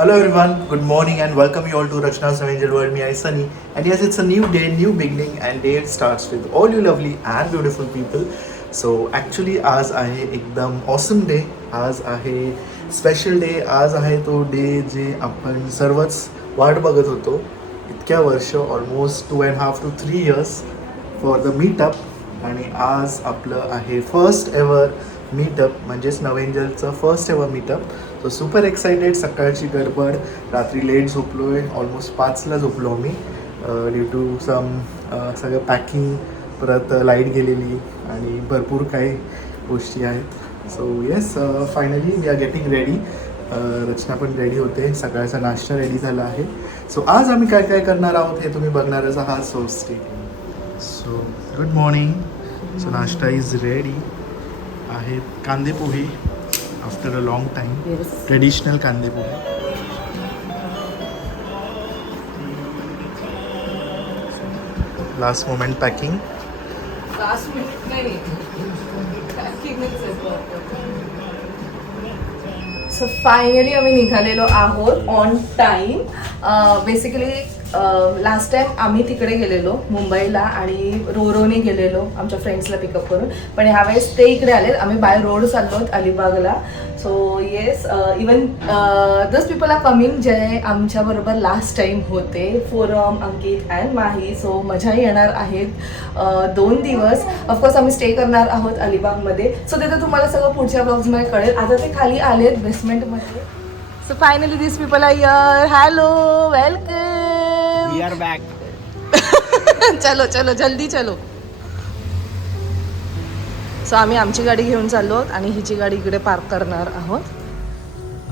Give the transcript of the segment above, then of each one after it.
Hello everyone, good morning and welcome you all to Rachna's Angel World. Me, I Sunny. And yes, it's a new day, new beginning, and day starts with all you lovely and beautiful people. So actually आज आहे एकदम awesome day. आज आहे special day. आज आहे तो day जे आपण सर्वच वाट बघत होतो इतक्या वर्ष, almost 2.5 to 3 years for the meetup. आणि आज आपलं आहे फर्स्ट एव्हर मीटअप, म्हणजेच नवेंजलचं first ever meetup. So super excited. सकाळची गडबड, रात्री लेट झोपलो आहे, ऑलमोस्ट 5ला झोपलो आम्ही ड्यू टू सम सगळं पॅकिंग, परत लाईट गेलेली आणि भरपूर काही गोष्टी आहेत. So yes, finally we are getting ready. Rachana पण रेडी होते, सकाळचा नाश्ता रेडी झाला आहे. सो आज आम्ही काय काय करणार आहोत हे तुम्ही बघणारच आहात. So stay. So good morning. So nashta is ready. आहेत kande pohe after a long time, traditional kande pohe. Last moment packing. So finally आम्ही निघालेलो आहोत on time. Basically last time आम्ही तिकडे गेलेलो मुंबईला आणि रोरोने गेलेलो आमच्या फ्रेंड्सला पिकअप करून, पण ह्यावेळेस ते इकडे आलेत. आम्ही बाय रोड चाललो अलिबागला. सो येस, इवन दस पीपल आर कमिंग जे आमच्याबरोबर लास्ट टाईम होते, forum, Ankit and Mahi. So मजा येणार आहेत 2 दिवस. ऑफकोर्स आम्ही स्टे करणार आहोत अलिबागमध्ये. सो तिथे तुम्हाला सगळं पुढच्या ब्लॉग्समध्ये कळेल. आता ते खाली आलेत बेसमेंटमध्ये. So finally this people are here. Hello, welcome. We are back. चलो चलो जल्दी चलो. सो आम्ही आमची गाडी घेऊन चाललो आहोत आणि हिची गाडी इकडे पार्क करणार आहोत.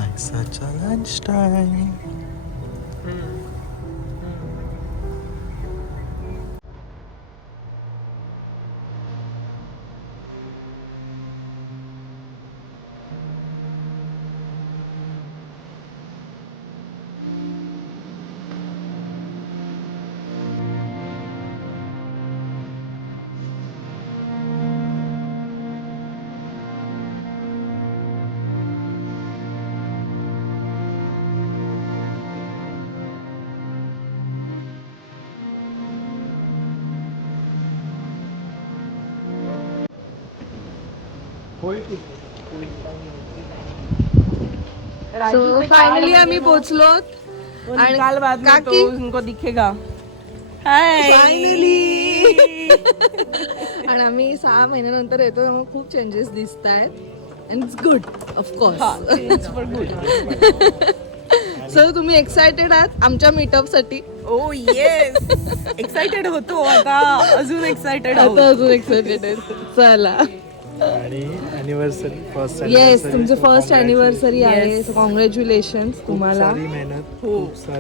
Lunch time. सो फायनली आम्ही पोहोचलो आणि काल बाद में तो काकी उनको दिखेगा. हाय फायनली. आणि आम्ही 6 महिन्यानंतर येतो, त्यामुळे खूप चेंजेस दिसत आहेत and it's good of course. So तुम्ही एक्सायटेड आहात आमच्या मीटअप साठी? ओ येस, एक्साइटेड होतो आता, अजून एक्साइटेड आहोत. आता अजून एक्सायटेड आहे. चला. आणि अॅनिव्हर्सरी, फर्स्ट येस, तुमचं फर्स्ट अॅनिव्हर्सरी आहे. Yes. कॉंग्रॅच्युलेशन्स तुम्हाला. मेहनत. हो,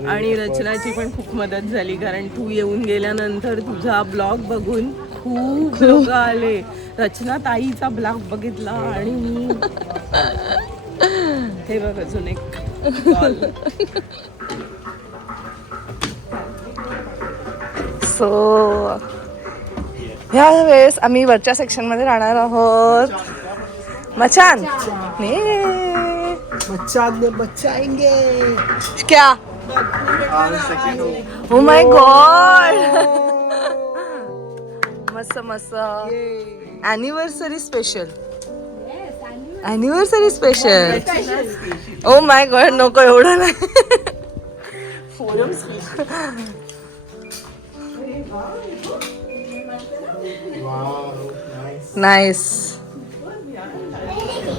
आणि रचनाची पण खूप मदत झाली, कारण तू येऊन गेल्यानंतर तुझा ब्लॉग बघून खूप लोक आले. रचना ताईचा ब्लॉग बघितला आणि मी हे बघ अजून एक call. सो ह्या वेळेस आम्ही वरच्या सेक्शन मध्ये राहणार आहोत. मचान बचाएंगे. क्या? Oh my God. मस्त मस्त. Anniversary special. Anniversary special. Oh my God, नको एवढं नाही. नाईस.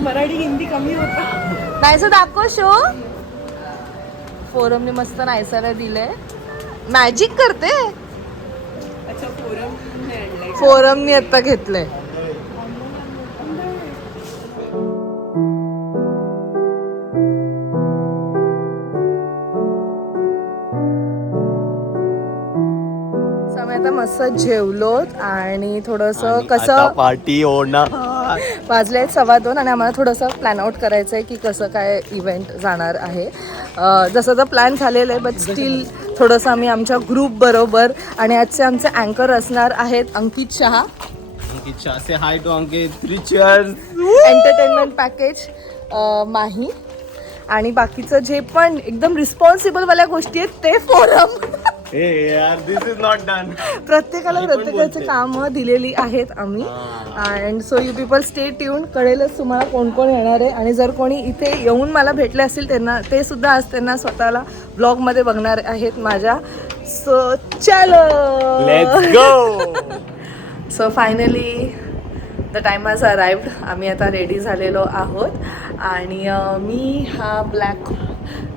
मराठी हिंदी कमी होता. नाहीस दाखव शो. फोरमने मस्त नायसाला दिलंय. मॅजिक करते. अच्छा, फोरम फोरमने आता घेतलंय. आता मस्त जेवलोत आणि थोडंसं कसं पार्टी होणार. वाजले 2:15 आणि आम्हाला थोडंसं प्लॅन आउट करायचं आहे की कसं काय इव्हेंट जाणार आहे. जसं तर प्लॅन झालेलं आहे, बट स्टील थोडंसं आम्ही आमच्या ग्रुप बरोबर. आणि आजचे आमचे अँकर असणार आहेत Ankit Shah. Ankit Shah say hi to Ankit. 3 cheers. Entertainment package Mahi आणि बाकीचं जे पण एकदम रिस्पॉन्सिबलवाल्या गोष्टी आहेत ते forum. This is not done. प्रत्येकाला प्रत्येकाची कामं दिलेली आहेत आम्ही. And so you people stay tune. कळेलच तुम्हाला कोण कोण येणार आहे. आणि जर कोणी इथे येऊन मला भेटले असतील त्यांना ते सुद्धा आज त्यांना स्वतःला ब्लॉगमध्ये बघणार आहेत माझ्या. सो चलो let's go. So finally the time has arrived. आम्ही आता रेडी झालेलो आहोत आणि मी हा ब्लॅक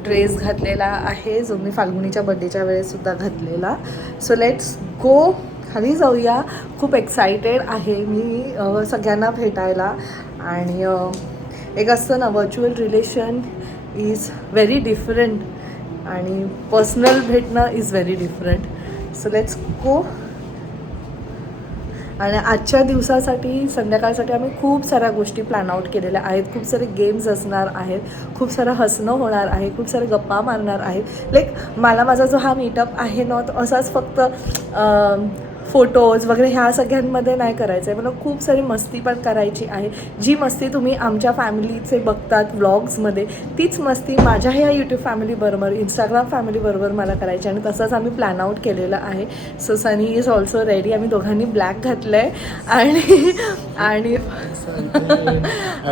ड्रेस घातलेला आहे जो मी फाल्गुनीच्या बड्डेच्या वेळेससुद्धा घातलेला. So let's go. खाली जाऊया. खूप एक्सायटेड आहे मी सगळ्यांना भेटायला. आणि एक असतं ना virtual relation is very different आणि पर्सनल भेटणं is very different. So let's go. आणि आजच्या दिवसासाठी संध्याकाळसाठी आम्ही खूप साऱ्या गोष्टी प्लॅन आउट केलेल्या आहेत. खूप सारे गेम्स असणार आहेत. खूप सारं हसणं होणार आहे. खूप सारे गप्पा मारणार आहेत. लाईक मला माझा जो हा मीटअप आहे ना तो असाच फक्त फोटोज वगैरे ह्या सगळ्यांमध्ये नाही करायचं आहे. मला खूप सारी मस्ती पण करायची आहे. जी मस्ती तुम्ही आमच्या फॅमिलीचे बघतात व्लॉग्समध्ये तीच मस्ती माझ्या ह्या यूट्यूब फॅमिलीबरोबर इंस्टाग्राम फॅमिलीबरोबर मला करायची. आणि तसंच आम्ही प्लॅन आउट केलेलं आहे. So Sunny is also ready. आम्ही दोघांनी ब्लॅक घातलं आहे. आणि आय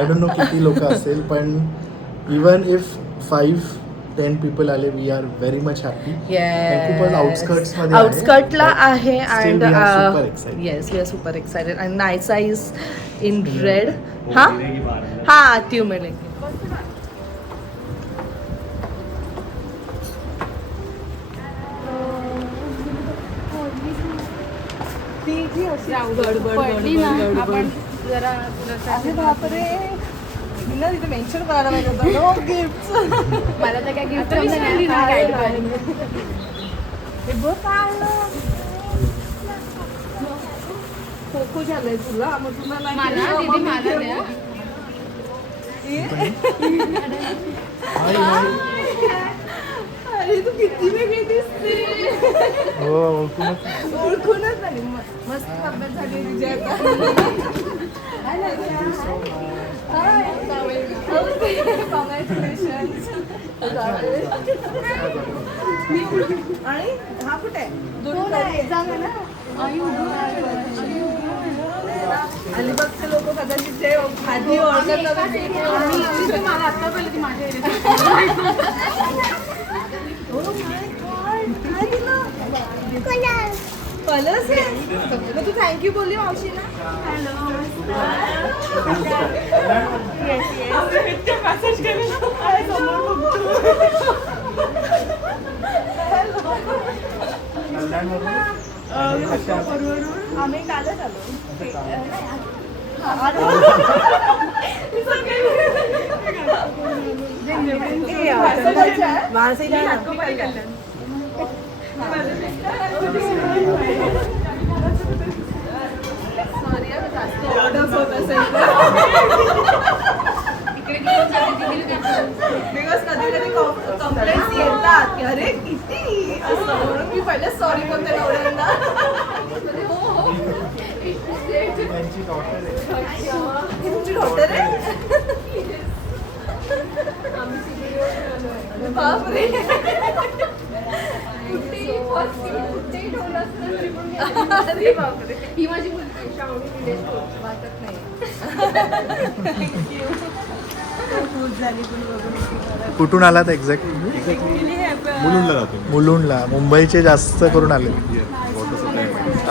डोंट नो किती लोक असेल पण इवन इफ 5-10 पीपल आले we are very much happy. खूपच आउटस्कर्ट्समध्ये आउटस्कर्टला आहे. And super excited. Yes we are super excited. And Naysa is in red. हां हां ती मिळेल. अरे बापरे ना तिथे मेन्शन करायला पाहिजे होतं. No gift. मला तर काय गिफ्ट खोखो झालंय तुला मग तुला अरे तू किती वेगळी दिसते. ओळखूनच झाली. मस्त अभ्यास झाली तुझ्या आणि हा कुठे अलिबागचे लोक कदाचित ते आधी ओळखत. कलर्स आहे. तू थँक्यू बोलली मावशीला. आम्ही कालच आलो. बिकॉज कधी कधी कंप्लेंट्स येतात की अरे किती असं म्हणून मी पहिले सॉरी बोलते एवढ्यांना. तुमची डॉटर आहे. बापरे अरे बापरे ही माझी मुलगी श्रावणी वाटत नाही. कुठून आलात एक्झॅक्ट? मुलुंडला जातो. मुलुंडला. मुंबईचे जास्त करून आले.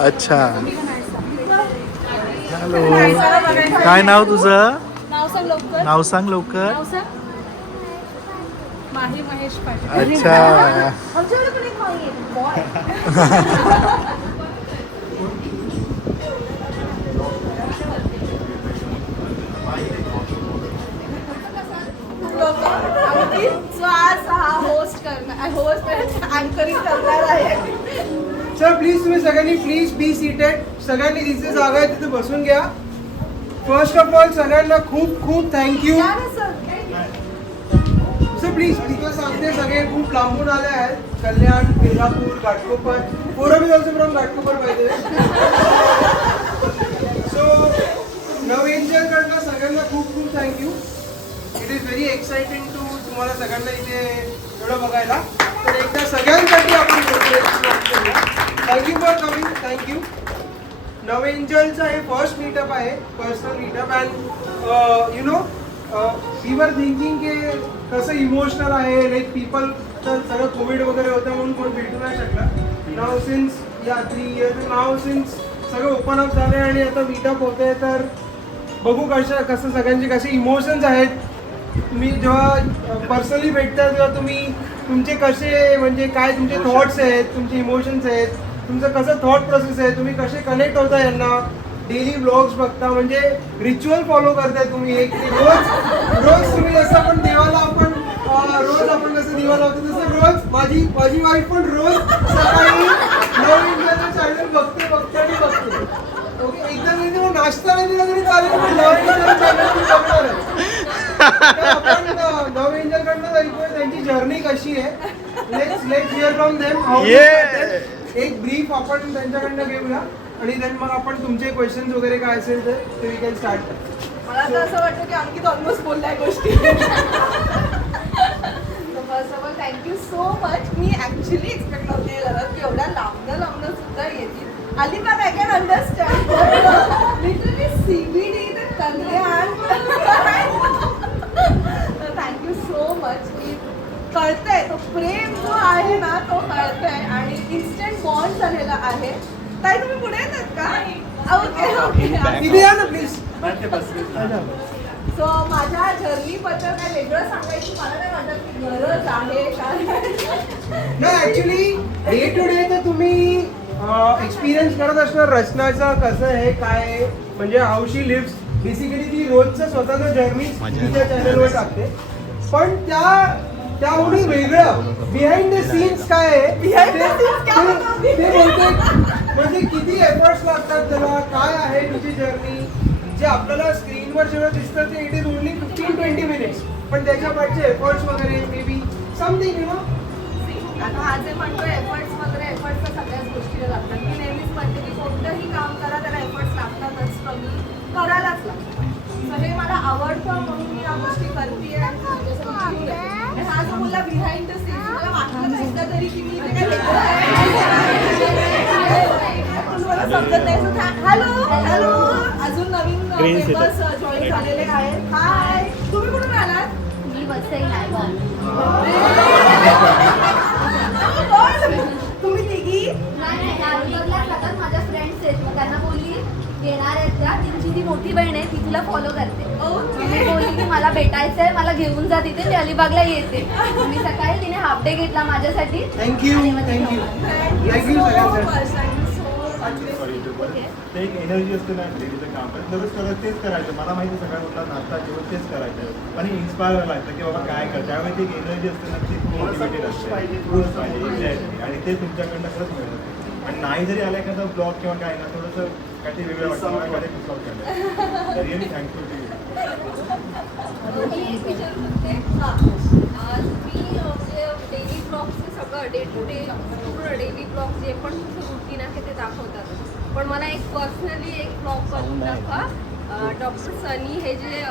अच्छा. हॅलो काय नाव तुझं? नाव सांग लवकर. माही महेश पाटील. अच्छा. आमच्याकडे पण एक माही आहे बॉय. अँकरिंग करणार आहे. सर प्लीज तुम्ही सगळ्यांनी प्लीज बी सीटेड. सगळ्यांनी जिथे जागा आहे तिथे बसून घ्या. फर्स्ट ऑफ ऑल सगळ्यांना खूप खूप थँक्यू. सर प्लीज तिथं सांगते सगळे खूप लांबून आले आहेत. कल्याण, मिर्झापूर, घाटकोपर. पोरं बी ऑल्सो फ्रॉम घाटकोपर पाहिजे. सो नव एंजलकडनं सगळ्यांना खूप खूप thank you. It is very exciting to तुम्हाला सगळ्यांना इथे एवढं बघायला. तर एकदा सगळ्यांसाठी आपण थँक्यू फॉर कमिंग. थँक्यू. नव एंजलचं हे फर्स्ट मीटअप आहे, personal meetup. And you know we were thinking की कसं इमोशनल आहे, लाईक पीपल तर सगळं कोविड वगैरे होतं म्हणून कोण भेटू नाही शकलं. नाव सिन्स 3 इयर्स नाव सिन्स सगळं ओपन अप झालं आणि आता मीटअप होते. तर बघू कसं सगळ्यांचे कसे इमोशन्स आहेत. तुम्ही जेव्हा पर्सनली भेटता तेव्हा तुम्ही तुमचे कसे म्हणजे काय तुमचे थॉट्स आहेत, तुमचे इमोशन्स आहेत, तुमचं कसं थॉट प्रोसेस आहे, तुम्ही कसे कनेक्ट होता यांना. डेली ब्लॉग्स बघता म्हणजे रिच्युअल फॉलो करताय तुम्ही. एक रोज तुम्ही जसं आपण देवाला आपण रोज आपण कसं दिवा लावतो तसं रोज माझी वाईफ पण रोज सकाळी 9 इंडियाचं चॅनल बघते आणि बघते. ओके, एकदा मी तेव्हा नाश्ता नाही दिला तरी चालेल, पण 9 इंडियाचं चॅनल मी बघणार आहे. आपण 9 इंडियाकडनं ऐकूया त्यांची जर्नी कशी आहे. Let's here from them how. एक ब्रीफ आपण त्यांच्याकडनं घेऊया आणि देन मग आपण तुमचे क्वेश्चन्स वगैरे काय असेल तर वी कॅन स्टार्ट. मला तर असं वाटतं की अंकित ऑलमोस्ट बोललाय गोष्टी. First of all thank you so much. मी ॲक्च्युली एक्सपेक्ट नव्हते करत की एवढ्या लांबनं सुद्धा येतील. Alibag I can understand, literally CBD ते कल्याण. Thank you so much. मी कळतंय तो प्रेम जो आहे ना तो कळतंय आणि इन्स्टंट बॉन्ड झालेला आहे. ताई तुम्ही पुढे येतात का? ओके. इथे या ना प्लीज. सो माझ्या जर्नीबद्दल काय वेगळं सांगायची मला नाही वाटत की गरज आहे काय. नाही ऍक्च्युली डे टू डे तर तुम्ही एक्सपिरियन्स करत असणार रचनाचं कसं आहे काय, म्हणजे हाऊ शी लिव्स. बेसिकली ती रोजचं स्वतःचं जर्नी तिच्या चॅनलवर टाकते. पण त्याहून वेगळं बिहाइंड द सीन्स काय आहे ते बोलते. म्हणजे किती एफर्ट्स लागतात त्याला, काय आहे तुझी जर्नी. जे आपल्याला स्क्रीनवर जेव्हा दिसतं ते इट इज ओनली 15-20 मिनिट्स, पण त्याच्या पाठचे एफर्ट्स वगैरे may be something you know. आता हा जे म्हणतो एफर्ट्स वगैरे, एफर्ट्स तर सगळ्याच गोष्टीला लागतात. मी नेहमीच म्हणते की कोणतंही काम करा त्याला एफर्ट्स लागतातच, कमी करायलाच लागतात. सो हे मला आवडतं म्हणून मी या गोष्टी करते आणि तुमच्यासोबत घेऊन येते. आणि हा जो मुलगा बिहाइंड द सीन्स मला वाटलं तर एकदा तरी की मी ते मला समजत नाही. सो हॅलो अजून नवीन मेंबर्स जॉईन झालेले आहेत. हाय, तुम्ही कुठून आलात? मी वसई नाही तुम्ही तिघी अलिबागला जातात. माझ्या फ्रेंड्स आहेत, मग त्यांना बोलली येणार आहेत त्या, तिची ती मोठी बहीण आहे ती तुला फॉलो करते. मी बोलली की मला भेटायचं आहे, मला घेऊन जा तिथे, मी अलिबागला येते. मी सकाळी तिने हाफ डे घेतला माझ्यासाठी. थँक्यू ते एक एनर्जी असते ना डेलीचं काम दररोज करत तेच करायचं. मला माहिती सगळ्या उठला नाश्ता जेवण तेच करायचं आणि इन्स्पायर व्हायला लागतं की बाबा काय करतं. त्यामुळे ती एक एनर्जी असते ना ती मोटिवेटेड असते पाहिजे आणि ते तुमच्याकडनं खरंच मिळतं. आणि नाही जरी आला एखादा ब्लॉग किंवा काय ना थोडंसं काहीतरी वेगळं वाटतं मला मध्ये पुस्तक करणार. तर रिअली थँक्यू टू डेली ब्लॉगचे सगळं डे टू डे पूर्ण डेली ब्लॉग जे पण तुमचं रुटीन आहे ते दाखवतात. पण मला एक पर्सनली एक ब्लॉग करून दाखवा. डॉक्टर सनी हे जे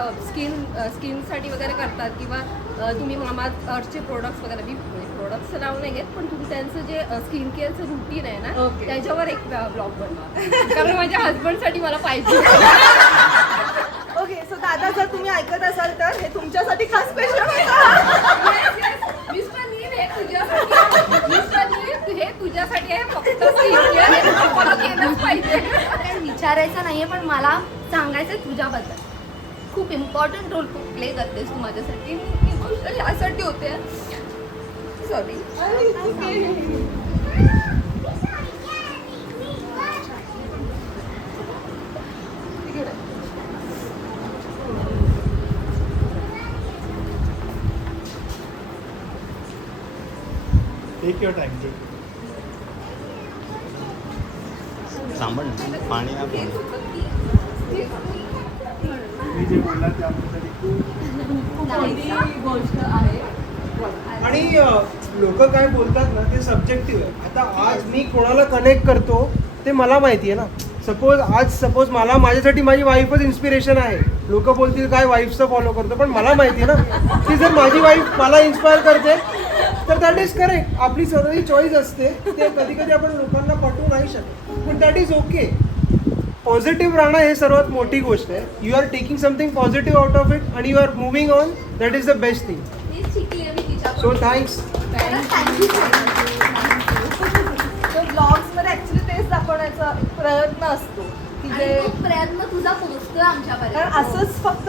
स्किनसाठी वगैरे करतात किंवा तुम्ही मामा अर्थचे प्रोडक्ट्स वगैरे, मी प्रोडक्टचं नाव नाही घेत, पण तुम्ही त्यांचं जे स्किन केअरचं रुटीन आहे ना त्याच्यावर एक ब्लॉग बनवा. कारण माझ्या हजबंडसाठी मला पाहिजे. ओके. सो दादा जर तुम्ही ऐकत असाल तर हे तुमच्यासाठी खास स्पेशल हे तुझ्यासाठी आहे फक्त केलंच पाहिजे. काही विचारायचं नाहीये पण मला सांगायचं तुझ्याबद्दल. खूप इम्पॉर्टंट रोल प्ले करतेस तू माझ्यासाठी. मी इमोशनल यासाठी होते. सॉरी. Take your time. सांभाळ ना पाणी तुम्ही जे बोललात त्याबद्दल खूप चांगली गोष्ट आहे. आणि लोक काय बोलतात ना ते सब्जेक्टिव्ह आहे. आता आज मी कोणाला कनेक्ट करतो ते मला माहिती आहे ना. सपोज मला माझ्यासाठी माझी वाईफच इन्स्पिरेशन आहे. लोक बोलतील काय वाईफचं फॉलो करतो, पण मला माहिती ना की जर माझी वाईफ मला इन्स्पायर करते तर दॅट इज करेक्ट. आपली सर्व चॉईस असते, ते कधी कधी आपण लोकांना पटवू नाही शकत, पण दॅट इज ओके. पॉझिटिव्ह राहणं हे सर्वात मोठी गोष्ट आहे. You are taking something positive out of it आणि you are moving on, that is the best thing. मीच शिकली मी सो तिच्याकडून. थँक्स. तर ब्लॉग्समध्ये ॲक्च्युली तेच दाखवण्याचा प्रयत्न असतो की आणि जे तो प्रयत्न तुझा पोहोचतोय आमच्यापर्यंत. कारण असंच फक्त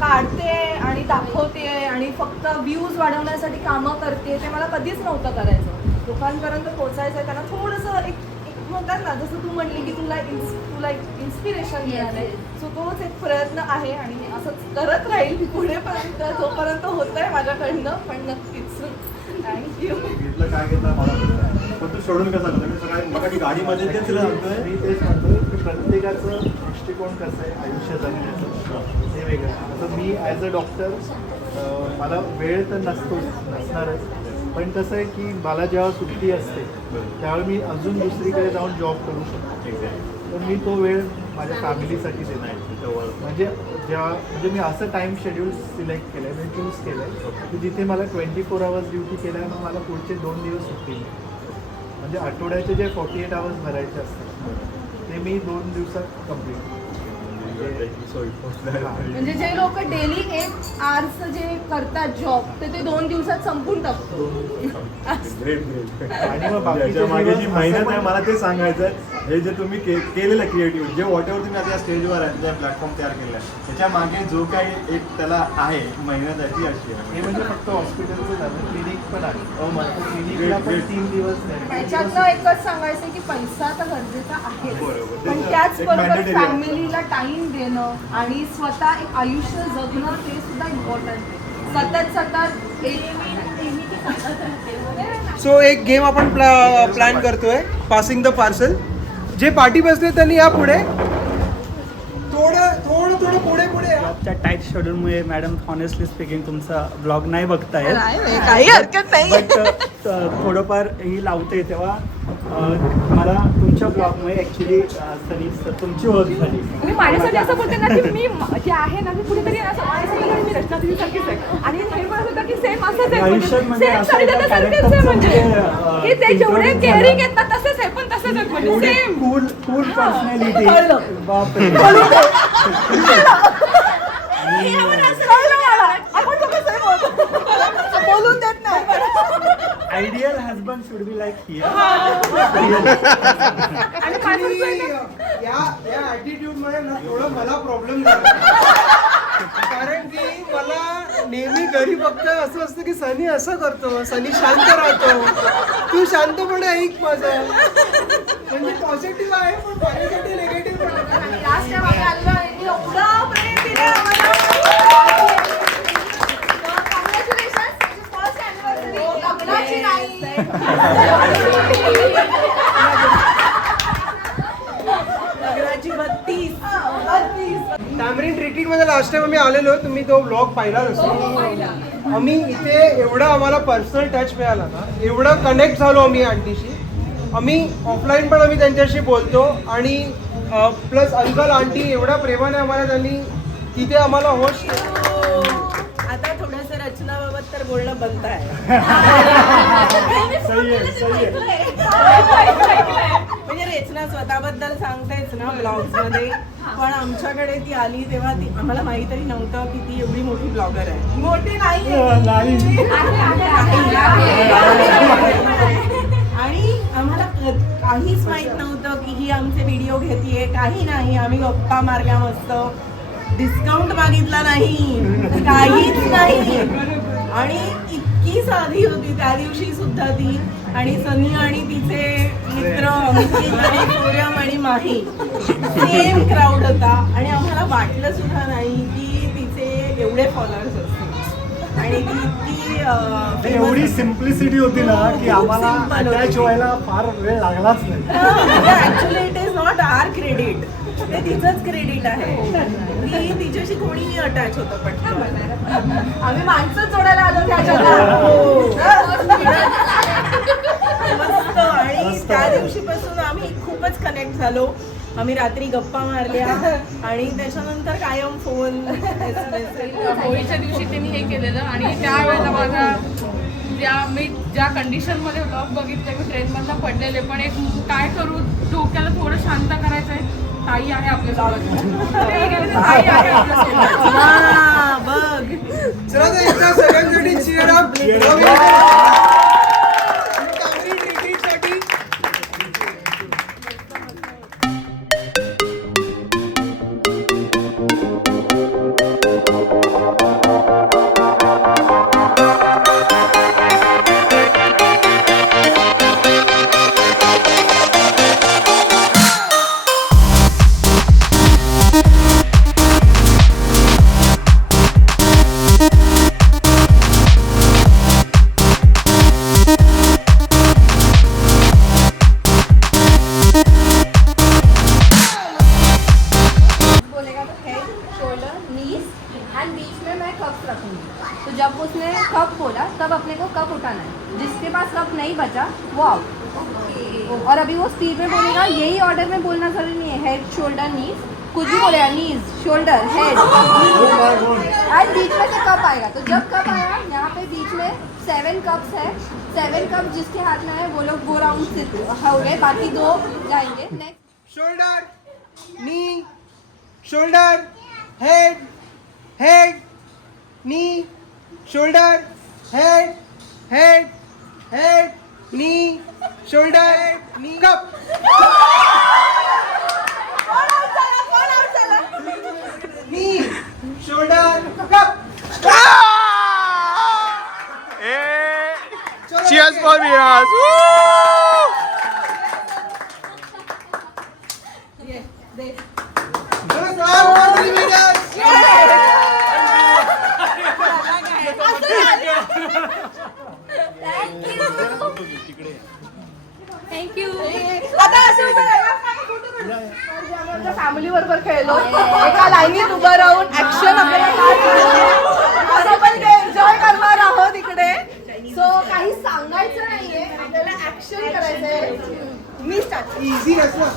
काढते आणि दाखवते आणि फक्त व्ह्यूज वाढवण्यासाठी कामं करते ते मला कधीच नव्हतं करायचं. लोकांपर्यंत पोहोचायचं आहे, त्यांना थोडंसं एक म्हणतात ना, जसं तू म्हणली की तुला इन्स्पिरेशन मिळालंय. सो तोच एक प्रयत्न आहे आणि मी असंच करत राहील पुढेपर्यंत जोपर्यंत होतंय माझ्याकडनं. पण नक्कीच थँक्यू. घेतलं काय घेतलं मला माहिती. पण तू सोडून कसं आलं? मी सकाळी मगाशी गाडीमध्ये तेच तुला सांगतोय. मी तेच म्हणतो की प्रत्येकाचं दृष्टिकोन कसं आहे आयुष्य जगण्याचं हे वेगळं आहे. असं मी ॲज अ डॉक्टर मला वेळ तर नसणारच, पण कसं आहे की मला जेव्हा सुट्टी असते त्यावेळी मी अजून दुसरीकडे जाऊन जॉब करू शकतो. तर मी तो वेळ माझ्या फॅमिलीसाठी देणार. म्हणजे मी असं टाईम शेड्यूल सिलेक्ट केलं आहे, मी चूज केलं आहे की जिथे मला 24 आवर्स ड्युटी केल्यानं मला पुढचे 2 दिवस सुट्टी मिळेल. म्हणजे आठवड्याचे जे 48 आवर्स भरायचे असतात ते मी 2 दिवसात कम्प्लीट. म्हणजे जे लोक डेली 8 आवर्स जे करतात जॉब ते 2 दिवसात संपून टाकतो. आणि मग बाकीचे याच्या मागे जी दिवस मेहनत असं आहे पण- मला ते सांगायचं आहे. हे जे तुम्ही केलेलं क्रिएटिव्ह, जे वॉट एव्हर तुम्ही आता या स्टेजवर आहे, ज्या प्लॅटफॉर्म तयार केला आहे, त्याच्या मागे जो काही एक त्याला आहे मेहनत आहे ती अशी आहे. हे म्हणजे फक्त हॉस्पिटलचं झालं, क्लिनिक पण आहे. क्लिनिकला Great, पण great. 3 दिवस त्याच्यातनं एकच सांगायचं की पैसा तर गरजेचा आहे, बरोबर. पण एक त्याचबरोबर mandatory आहे. फॅमिलीला टाइम देणं आणि स्वतः एक आयुष्य जगणं ते सुद्धा इम्पॉर्टंट आहे. सतत सो एक गेम आपण प्लॅन करतोय, पासिंग द पार्सल. जे पार्टी बसले त्यांनी या पुढे थोडं पुढे या. जॉबच्या टाईट शेड्यूलमुळे मॅडम ऑनेस्टली स्पीकिंग तुमचा ब्लॉग नाही बघतायत. काही हरकत नाही. बट थोडंफार ही लावते तेव्हा मला तुमच्या ब्लॉगमुळे ॲक्च्युली तुमची ओळख झाली. मी माझ्यासाठी असं बोलते ना की मी जे आहे ना मी कुठेतरी असं माझ्यासाठी मी रचना दिदीसारखीच आहे आणि हे म्हणत होतं की सेम असंच आहे आयुष्यात म्हणजे सेम असं एका सारखंच आहे म्हणजे characterचं की ते जेवढे introduce केअरिंग झालं. येतात तसेच आहे पण तसेच आहेत म्हणजे सेम कूल पर्सनॅलिटी. बापरे. आपण दोघं same आहोत. बोलून देत नाही. Ideal husband should be like here. आणि माझं या ऍटिट्यूड मुळे ना थोडं मला प्रॉब्लेम झाला. कारण की मला नेहमी घरी बघता असं असतं की सनी असं करतो, सनी शांत राहतो, तू शांतपणे ऐक माझं. म्हणजे पॉझिटिव्ह आहे पण माझ्यासाठी निगेटिव्ह पण आहे. लास्ट टाइम आम्ही आलेलो आहे एवढा प्रेम दिलं आम्हाला. Congratulations, first anniversary. लग्नाची नाही. लग्नाची 32. टॅमरिन ट्रिटिंग मध्ये लास्ट टाइम आम्ही आलेलो, तुम्ही तो ब्लॉग पाहिलाच असेल. आम्ही इथे एवढा आम्हाला पर्सनल टच मिळाला ना, एवढं कनेक्ट झालो आम्ही आंटीशी. आम्ही ऑफलाईन पण आम्ही त्यांच्याशी बोलतो आणि प्लस अंकल आंटी एवढ्या प्रेमाने आम्हाला त्यांनी तिथे आम्हाला होस्ट. आता थोडंसं रचनाबाबत तर बोलणं बंद आहे. म्हणजे रचना स्वतःबद्दल सांगतेच ना ब्लॉग्स मध्ये, पण आमच्याकडे ती आली तेव्हा ती आम्हाला माहीतही नव्हतं की ती एवढी मोठी ब्लॉगर आहे. मोठी नाही आणि आम्हाला काहीच माहित नव्हतं की ही आमचे व्हिडिओ घेतीये, काही नाही. आम्ही गप्पा मारल्या मस्त, डिस्काउंट मागितला नाही, काहीच नाही. आणि इतकी साधी होती त्या दिवशी सुद्धा ती. आणि सनी आणि तिचे मित्र अंकित आणि सूर्यम आणि माही सेम क्राऊड होता आणि आम्हाला वाटलं सुद्धा नाही की तिचे एवढे फॉलोअर्स असतील. आणि ती इतकी एवढी सिम्प्लिसिटी होती ना की खूप आम्हाला simple होती. अटॅच व्हायला फार वेळ लागलाच नाही. Actually it is not our credit, ते तिचंच क्रेडिट आहे की तिच्याशी कोणीही अटॅच होतं पटकन. आम्ही माणसं जोडायला आलो त्याच्या मस्त. आणि त्या दिवशीपासून आम्ही खूपच कनेक्ट झालो. आम्ही रात्री गप्पा मारल्या आणि त्याच्यानंतर कायम फोन होळीच्या दिवशी त्यांनी हे केलेलं आणि त्यावेळेला माझा मी ज्या कंडिशनमध्ये ब्लॉग बघितले मी ट्रेनमधनं पडलेले, पण एक काय करू डोक्याला थोडं शांत करायचं आहे. ताई आहे आपल्यासोबत, ताई आहे आपल्यासोबत. बघ चला तर एकदा सगळ्यांसाठी cheer up. कामरी ट्रीटसाठी बोलेगा तो head shoulder knees and beach में मैं कप्स रखूंगी. तो जब उसने कप बोला तब अपने को कप उठाना है. जिसके पास कप नहीं बचा वो आउट. और अभी वो स्पीड में बोलेगा, यही ऑर्डर में बोलना जरूरी नहीं है. हेड शोल्डर नीज, कुछ भी बोलेगा, नीज शोल्डर हेड एंड बीच में से कप आएगा. तो जब कप आया यहाँ पे बीच में 7 कप्स है. 7 कप जिसके हाथ में है वो लोग वो राउंड हो गए, बाकी 2 जाएंगे. नेक्स्ट शोल्डर नी शोल्डर हेड हेड नी शोल्डर हेड हेड हेड नी शोल्डर नी कप. नी shoulder cup. Cheers for Viras! Thank you. Family बरोबर खेळलो, एका लाईनीत उभं राहून ऍक्शन आपल्याला असं पण ते एन्जॉय करणार आहोत इकडे. सो काही सांगायचं नाहीये, आपल्याला ऍक्शन करायचंय. मी स्टार्ट. इझी असं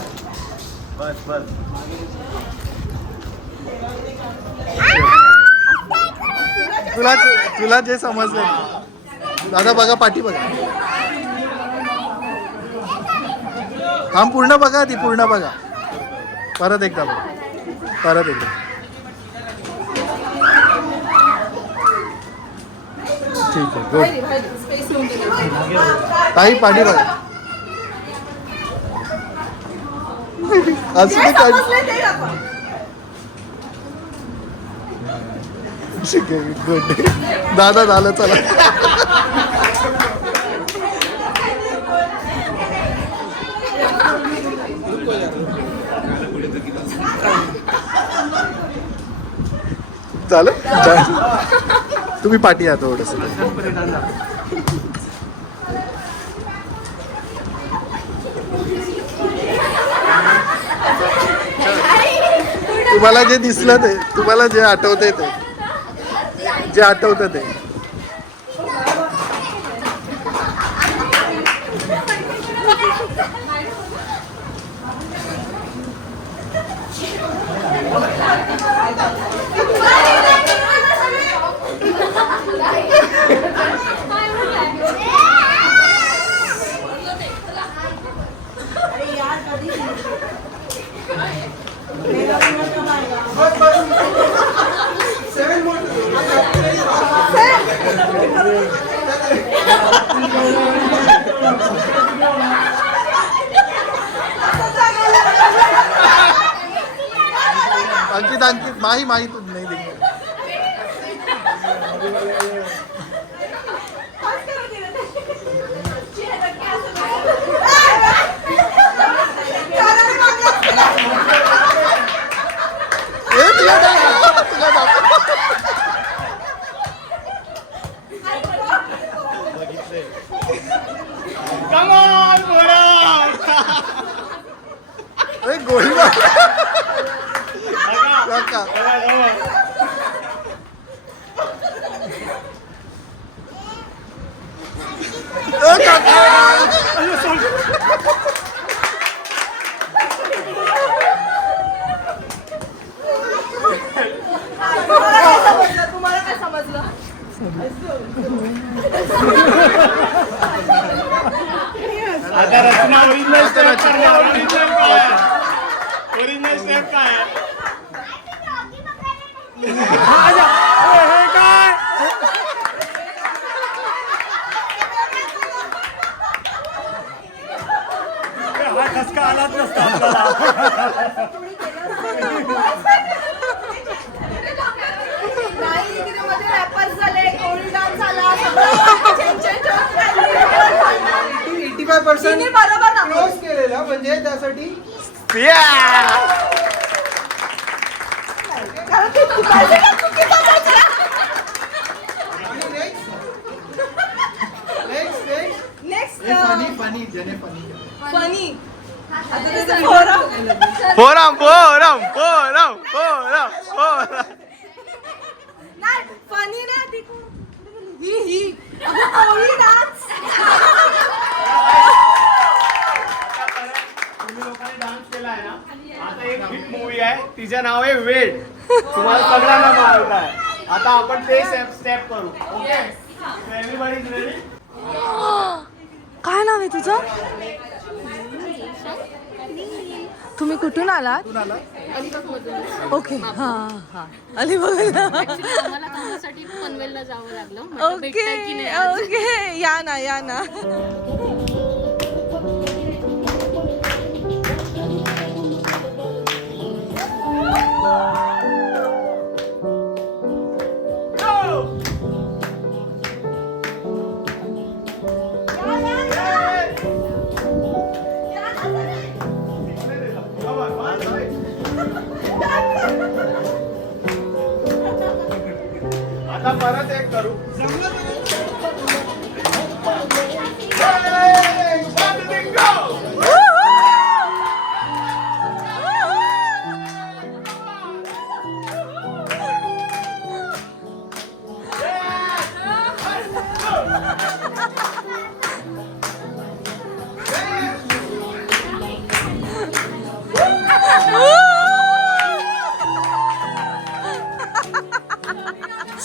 बस बस. तुला जे समजलं. दादा बघा, पाठी बघा. थांब, पूर्ण बघा, ती पूर्ण बघा. परत एकदा बघा, परत एकदा. ठीक आहे, गुड. ताई पाठी बघा. असं ते काय. ठीक आहे, गुड. दादा झालं, चला. झालं. तुम्ही पाठी या थोडस. तुम्हाला जे दिसलं ते, तुम्हाला जे आठवतंय ते, जे आठवतं ते. अंकित अंकित माही तू नाही दिली. गोळी काका आता रचना ओरिजिनल स्टेप ओरिजिनल स्टेप काय हे काय हा ठसका आलाच नसता आपल्याला. नाही तिथे मध्ये रॅपर्स झाले, कोळी डान्स झाला, सगळं change होत राहिलं. 85% तिने बरोबर दाखवलं. क्लोज केलेलं म्हणजे त्यासाठी कारण ते चुकायचं का चुकीचं बोलतं? आणि नेक्स्ट Next, फनी ज्याने फनी funny. आता त्याचं फोरम. नाही, funny नाही, ती कोण? ही. अगं, कोळी dance. तुम्ही लोकांनी डान्स केलाय ना. आता एक हिट मूवी आहे तिचं नाव आहे वेड. तुम्हाला सगळ्यांना माहित आहे. आता आपण ते स्टेप करू. Okay everybody is ready. काय नाव आहे तुझं? तुम्ही कुठून आलात? ओके हा हा अलिबाग. आम्हाला कामासाठी पनवेलला जावं लागलं. म्हटलं भेटताय की नाही आज? ओके या ना आता परत एक करू.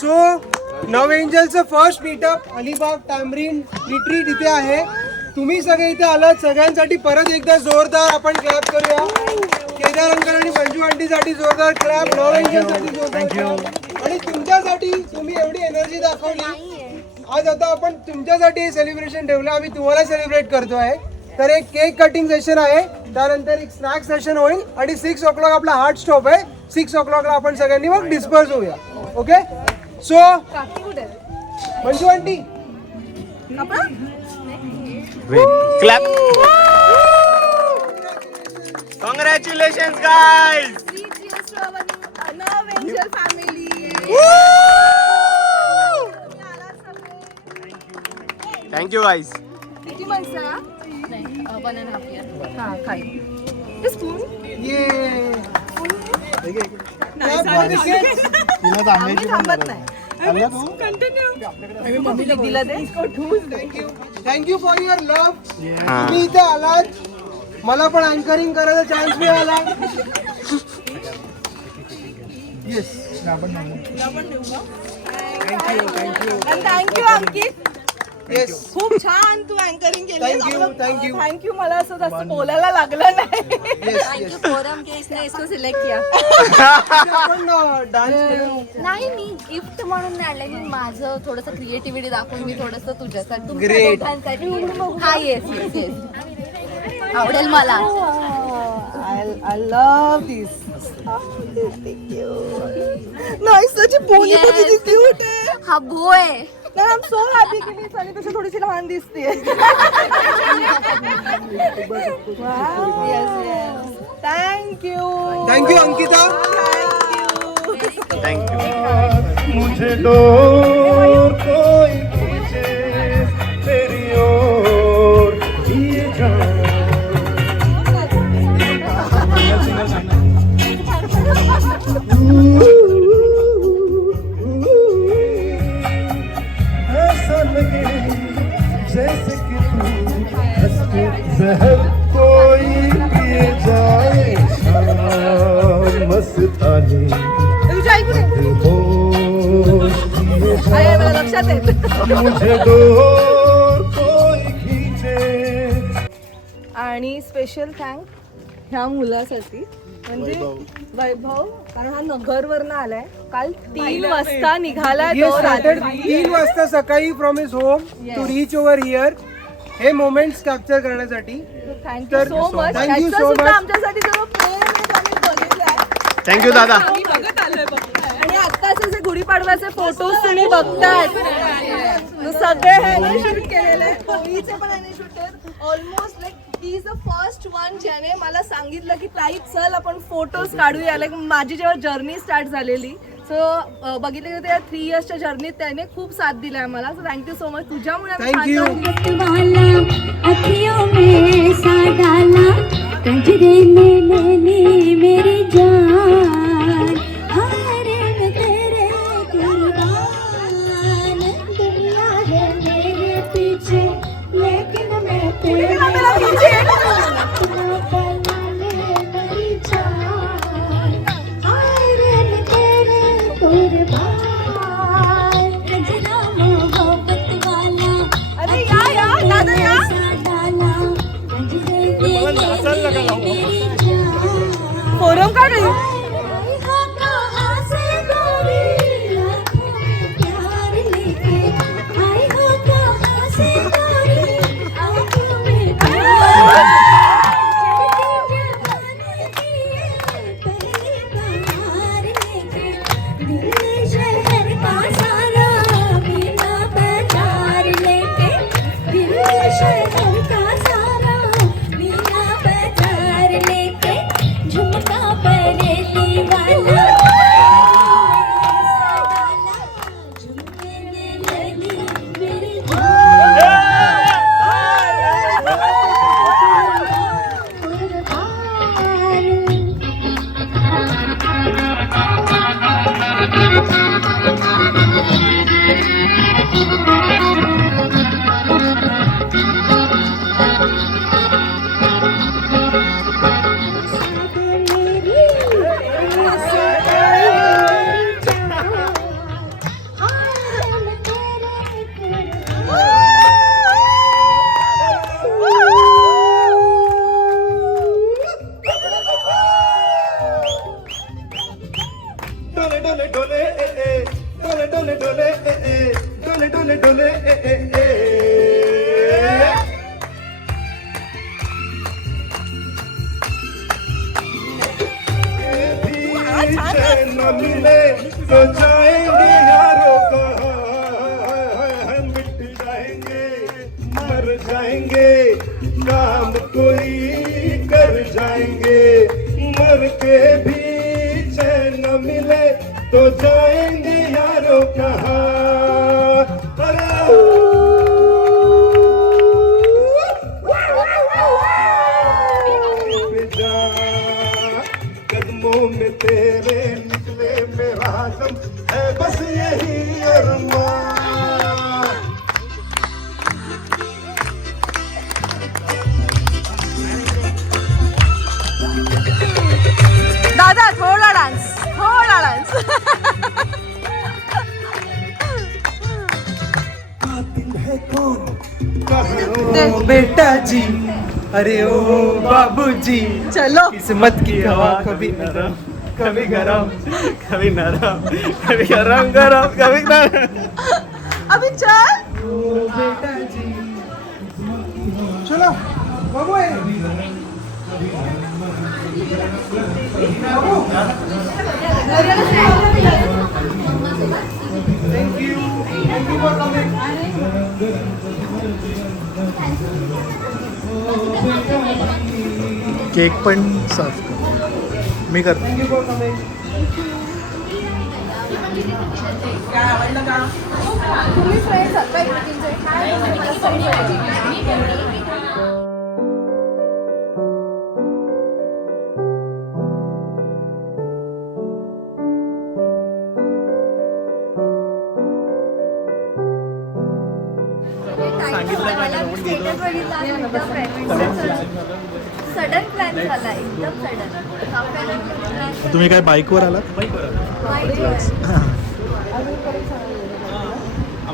सो नव एंजलचं फर्स्ट मीटअप अलिबाग टॅमरीन रिट्रीट इथे आहे. तुम्ही सगळे इथे आलात सगळ्यांसाठी परत एकदा जोरदार आपण क्लॅप करूया. केदार अंकल आणि मंजू आंटीसाठी जोरदार क्लॅप, नव एंजलसाठी जोरदार clap. आणि तुमच्यासाठी तुम्ही एवढी एनर्जी दाखवली. आज आता आपण तुमच्यासाठी हे सेलिब्रेशन ठेवलं, आम्ही तुम्हाला सेलिब्रेट करतो आहे. तर एक केक कटिंग सेशन आहे, त्यानंतर एक स्नॅक सेशन होईल आणि 6 o'clock आपला हार्ड स्टॉप आहे. 6 o'clockला आपण सगळ्यांनी मग डिस्पर्स होऊया. Okay so Manju aunty clap. Congratulation guys. Thank you guys. किती माणसं हा? 1.5 year. हा काय स्पून ये आम्ही थांबत नाही. मम्मीला दिला ते थँक्यू फॉर युअर लव्ह. तुम्ही इथे आलात, मला पण अँकरिंग करायचा चान्स मिळाला. येस थँक्यू अंकित. येस खूप छान तू अँकरिंग केली. Thank you thank you. मला असं जास्त बोलायला लागलं नाही. येस फोरम के इसने इसको सिलेक्ट किया. आपण डान्स नाही मी गिफ्ट म्हणून नाही आणलंय. मी माझं थोडंसं क्रिएटिव्हिटी दाखवून मी थोडंसं तुझ्यासाठी Great. तुमच्या दोघांसाठी. हा येस आवडेल मला. I love this. Nice, such a pony Yes. किती cute आहे. हा भो आहे. I'm so happy की मी सनी पेक्षा थोडीशी लहान दिसते. Thank you. Thank you Ankita. Thank you. मुझे डोर कोई खींचे तेरी ओर ये जान. ऐसा लगे जैसे कि तू हंस के जहर कोई पिए जाए. शाम मस्तानी तुझ्या ऐकून होश किए मला लक्षात आहेत. मुझे दूर कोई खींचे. आणि स्पेशल थँक ह्या मुलासाठी म्हणजे वैभव, कारण हा नगरवरनं आलाय. काल 3 वाजता निघाला He has तो started रात्री. 3 वाजता सकाळी from his home to reach over here हे मोमेंट्स कॅप्चर करण्यासाठी. थँक्यू तर सो मच. thank you याचं so सुद्धा much. आमच्यासाठी सगळं प्रेम आहे, तो आम्ही बघितलंय. थँक्यू दादा. आम्ही बघत आलोय आणि आत्ताचे जे गुढीपाडव्याचे फोटोज तुम्ही बघताय सगळे ह्याने शूट केलेले, होळीचे पण ह्याने शूट केले. Almost like he is the first one ज्याने मला सांगितलं की ताई चल आपण फोटोज काढूया. लाईक माझी जेव्हा जर्नी स्टार्ट झालेली, सो बघितलं की त्या 3 इयर्सच्या जर्नीत त्याने खूप साथ दिलाय मला. So thank you so much. तुझ्यामुळे आम्ही Thank you. छान वाला अखियों में सा डाला कजरे में नैनी मेरी जान हारे में तेरे कुर्बान दुनिया है मेरे पीछे लेकिन मैं तेरे मेरा पीछे. बना ले मेरी जान हारे में तेरे कुर्बान कजरा मोहब्बत वाला अरे या दादा या. फोरम का नाही. झुमका परेली वाला झुमके में लगी मेरी डोले डोले डोले ए ए डोले डोले डोले ए ए डोले डोले डोले ए ए ए. न मिले तो जाएंगे यारों कहाँ मिट जाएंगे मर जाएंगे काम कोई कर जाएंगे मर के भी चैन न मिले तो जाएंगे यारों कहाँ. कदमों में तेरे निकले मेरा दम है बस यही अरमान. दादा थोडा डान्स, थोडा डान्स. कातिल है कौन ओ बेटा जी अरे ओ बाबूजी चलो. किस्मत की हवा कभी नरम कभी गरम कभी नरम कभी गरम गरम कभी नरम. अभी चल. ओ बेटा जी चलो बाबू आहे. Thank you for coming. केक पण सर्व कर. मी करतो. Thank you for coming. तुम्ही फ्रेंड्स आहात का एकमेकींचे? मला समजायचं. सडन प्लॅन झाला एकदम सडन. तुम्ही काय बाईकवर आलात?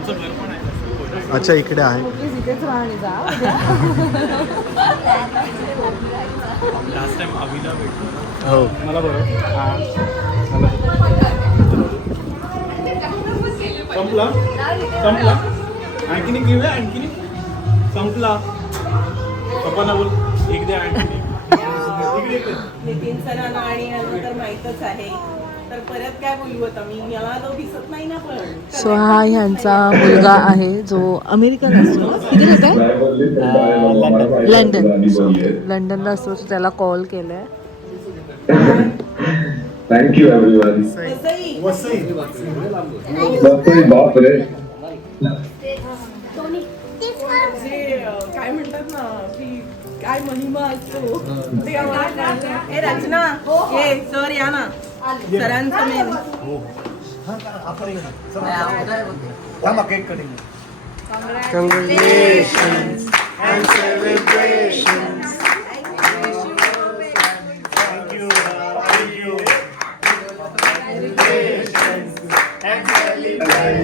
अच्छा इकडे आहे. इथेच राहणे जा लास्ट टाइम अभिला भेटलो. हो मला बरं संपला संपला आणखीन घेऊया आणखीन संपला पप्पांना बोल एक द्या आणखीन नितीन सरांना आणि यांना तर माहीतच आहे, तर परत काय बोलू आता मी, मला तो दिसत नाही ना. पण सो हा ह्यांचा मुलगा आहे जो अमेरिकन असतो. किती होत आहे? लंडनला असतो. त्याला कॉल केलाय. Thank you everyone. कसंही बाप रे. जे काय म्हणतात ना की काय महिमा असतो ते आम्हाला कळतं. ए रचना ए सर या ना, सरांचं मेन.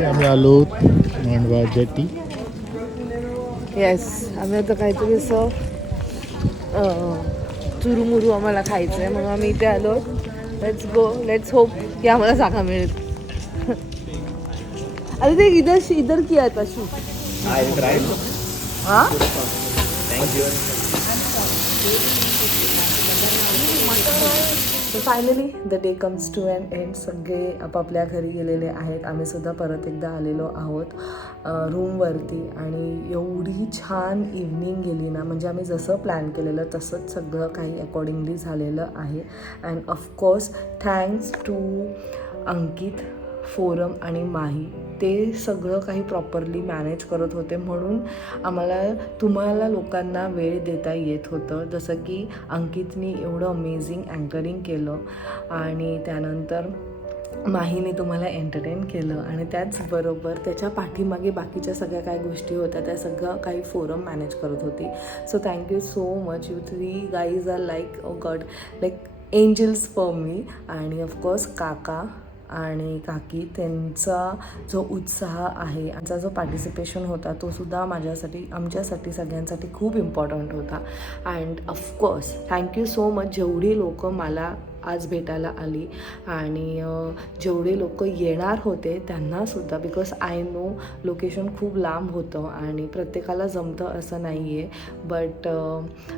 आम्ही आलो मांडवा जेटी. येस, आम्ही आता काहीतरी असं चुरुमुरू आम्हाला खायचं आहे म्हणून आम्ही इथे आलो. लेट्स गो, लेट्स होप की आम्हाला जागा मिळेल. अरे ते इधर किया था शूट. हां So finally the day comes to an end. सगळे आपापल्या घरी गेलेले आहेत. आम्ही सुद्धा परत एकदा आलेलो आहोत रूमवरती. आणि एवढी छान इव्हनिंग गेली ना, म्हणजे आम्ही जसं प्लॅन केलेलं तसंच सगळं काही अकॉर्डिंगली झालेलं आहे. And of course thanks to Ankit, Forum आणि माही. ते सगळं काही प्रॉपरली मॅनेज करत होते म्हणून आम्हाला तुम्हाला लोकांना वेळ देता येत होतं. जसं की अंकितनी एवढं अमेझिंग अँकरिंग केलं आणि त्यानंतर माहीने तुम्हाला एंटरटेन केलं आणि त्याचबरोबर त्याच्या पाठीमागे बाकीच्या सगळ्या काही गोष्टी होत्या त्या सगळं काही फोरम मॅनेज करत होती. So thank you so much. You 3 guys are like oh god, like angels for me. आणि ऑफकोर्स काका आणि काकी, त्यांचा जो उत्साह आहे, आमचा जो पार्टिसिपेशन होता तो सुद्धा माझ्यासाठी, आमच्यासाठी सगळ्यांसाठी खूप इम्पॉर्टंट होता. And of course thank you so much जेवढी लोक मला आज भेटायला आली आणि जेवढे लोक येणार होते त्यांनासुद्धा. बिकॉज आय नो लोकेशन खूप लांब होतं आणि प्रत्येकाला जमतं असं नाही आहे. बट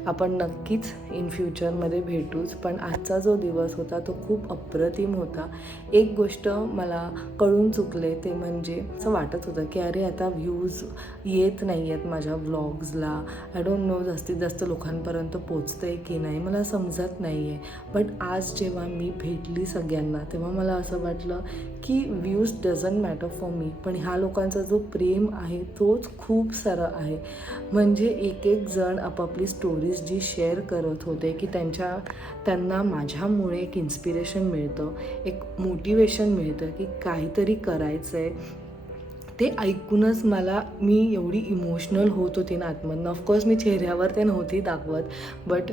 आपण नक्कीच इन फ्युचरमध्ये भेटूच. पण आजचा जो दिवस होता तो खूप अप्रतिम होता. एक गोष्ट मला कळून चुकले ते म्हणजे असं वाटत होतं की अरे आता व्ह्यूज येत नाही आहेत माझ्या व्लॉग्सला. आय डोंट नो जास्तीत जास्त लोकांपर्यंत पोचतं आहे की नाही, मला समजत नाही आहे. बट आज जेव्हा मी भेटली सगळ्यांना तेव्हा मला असं वाटलं की views doesn't matter for me, पण ह्या लोकांचा जो प्रेम आहे तोच खूप सारा आहे. म्हणजे एक एक जण आपापली स्टोरीज जी शेअर करत होते की त्यांना माझ्यामुळे एक इन्स्पिरेशन मिळतं, एक मोटिवेशन मिळतं की काहीतरी करायचं आहे. ते ऐकूनच मी एवढी इमोशनल होत होती ना आतमधनं. ऑफकोर्स मी चेहऱ्यावर ते नव्हती दाखवत, बट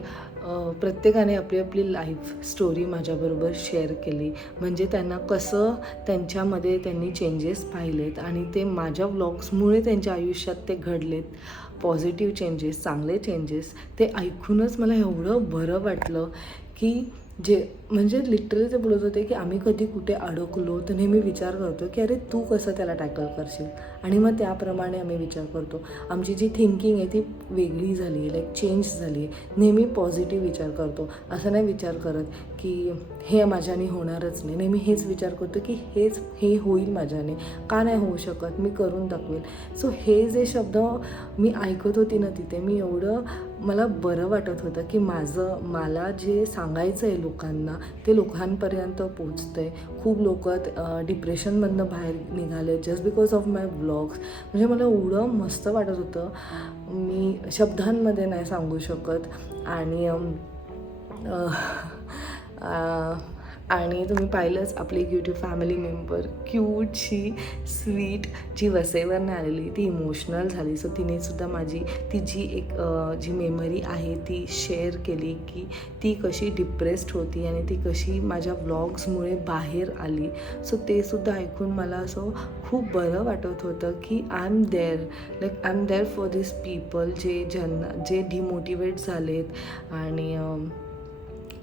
प्रत्येकाने आपली आपली लाईफ स्टोरी माझ्याबरोबर शेअर केली. म्हणजे त्यांना कसं त्यांच्यामध्ये त्यांनी चेंजेस पाहिलेत आणि ते माझ्या व्लॉग्समुळे त्यांच्या आयुष्यात ते घडलेत, पॉझिटिव्ह चेंजेस, चांगले चेंजेस. ते ऐकूनच मला एवढं बरं वाटलं की म्हणजे लिटरली ते बोलत होते की आम्ही कधी कुठे अडकलो तर नेहमी विचार करतो की अरे तू कसं त्याला टॅकल करशील, आणि मग त्याप्रमाणे आम्ही विचार करतो. आमची जी थिंकिंग आहे ती वेगळी झाली आहे, लाईक चेंज झाली आहे. नेहमी पॉझिटिव्ह विचार करतो, असं नाही विचार करत की हे माझ्याने होणारच नाही. नेहमी हेच विचार करतो की हे होईल माझ्याने, का नाही होऊ शकत, मी करून दाखवेल. सो हे जे शब्द मी ऐकत होती ना तिथे, मी एवढं मला बरं वाटत होतं की मला जे सांगायचं आहे लोकांना ते लोकांपर्यंत पोचतं आहे. खूप लोक डिप्रेशनमधनं बाहेर निघाले just because of my vlogs. म्हणजे मला एवढं मस्त वाटत होतं, मी शब्दांमध्ये नाही सांगू शकत. आणि आणि तुम्ही पाहिलंच आपली यूट्यूब फॅमिली मेंबर क्यूटशी स्वीट जी वसईवरनं आलेली ती इमोशनल झाली. सो तिने सुद्धा ती जी एक जी मेमरी आहे ती शेअर केली की ती कशी डिप्रेस्ड होती आणि ती कशी माझ्या व्लॉग्समुळे बाहेर आली. सो ते सुद्धा ऐकून मला असं खूप बरं वाटत होतं की I am there for this people जे डिमोटिवेट झालेत आणि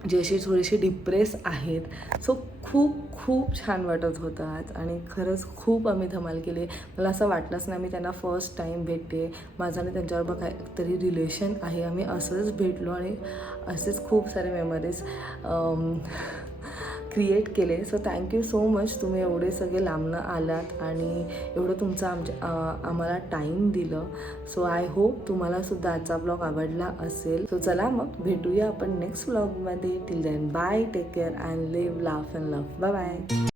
जे असे थोडेसे डिप्रेस आहेत. सो खूप छान वाटत होतं आज आणि खरंच खूप आम्ही धमाल केली. मला असं वाटलंच नाही मी त्यांना फर्स्ट टाईम भेटते, माझं आणि त्यांच्याबरोबर काहीतरी रिलेशन आहे, आम्ही असंच भेटलो आणि असेच खूप सारे मेमरीज क्रिएट केले. सो थँक्यू सो मच, तुम्ही एवढे सगळे लांबनं आलात आणि एवढं तुमचं आम्हाला टाईम दिलं. सो आय होप तुम्हाला सुद्धा आजचा ब्लॉग आवडला असेल. सो चला मग भेटूया आपण नेक्स्ट ब्लॉगमध्ये. Till then bye, take care and live, laugh and love. Bye bye.